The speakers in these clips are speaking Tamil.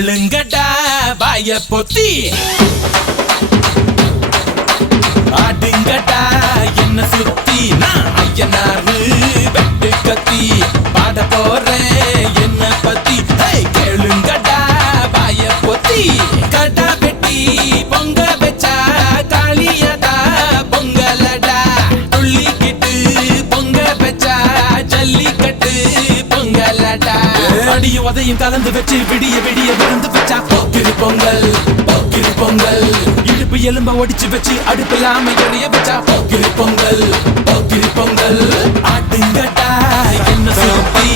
கேளுங்கடா வாய பொத்தி ஆடுங்கடா என்ன சுத்தி நான் ஐயனாரு வெட்டு கத்தி பாட போறேன் என்ன பத்தி கேளுங்கடா வாய பொத்தி கடா வெட்டி பொங்க வச்சா காளியடா பொங்கலடா துள்ளிக்கிட்டு பொங்க வச்சா ஜல்லிக்கட்டு பொங்கலடா அடியும் உதையும் கலந்து வச்சு விடிய விடிய விருந்து வச்சா போக்கிரி பொங்கல் போக்கிரி பொங்கல் இடுப்பு எலும்ப ஒடிச்சு வச்சு அடுப்பில்லாம எறிய வச்சா போக்கிரி பொங்கல் போக்கிரி பொங்கல் ஆட்டுங்கட்டா என்ன சுத்தி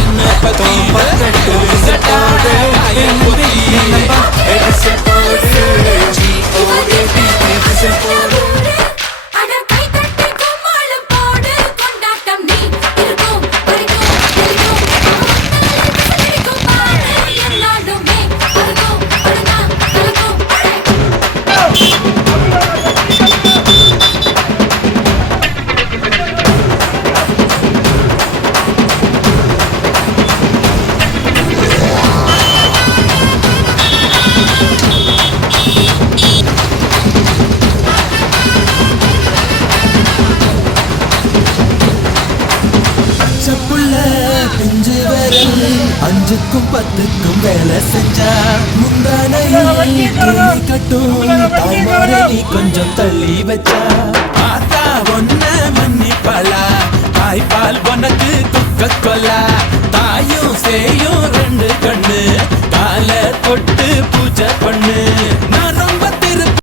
என்ன பத்தி அஞ்சுக்கும் பத்துக்கும் வேலை செஞ்சா முந்தானையில் கட்டும் தாய்மாரை நீ கொஞ்சம் தள்ளி வச்சா பார்த்தா ஒன்ன மன்னிப்பலா தாய்ப்பால் உனக்கு துக்க கொல்லா தாயும் சேயும் ரெண்டு கண்ணு கால தொட்டு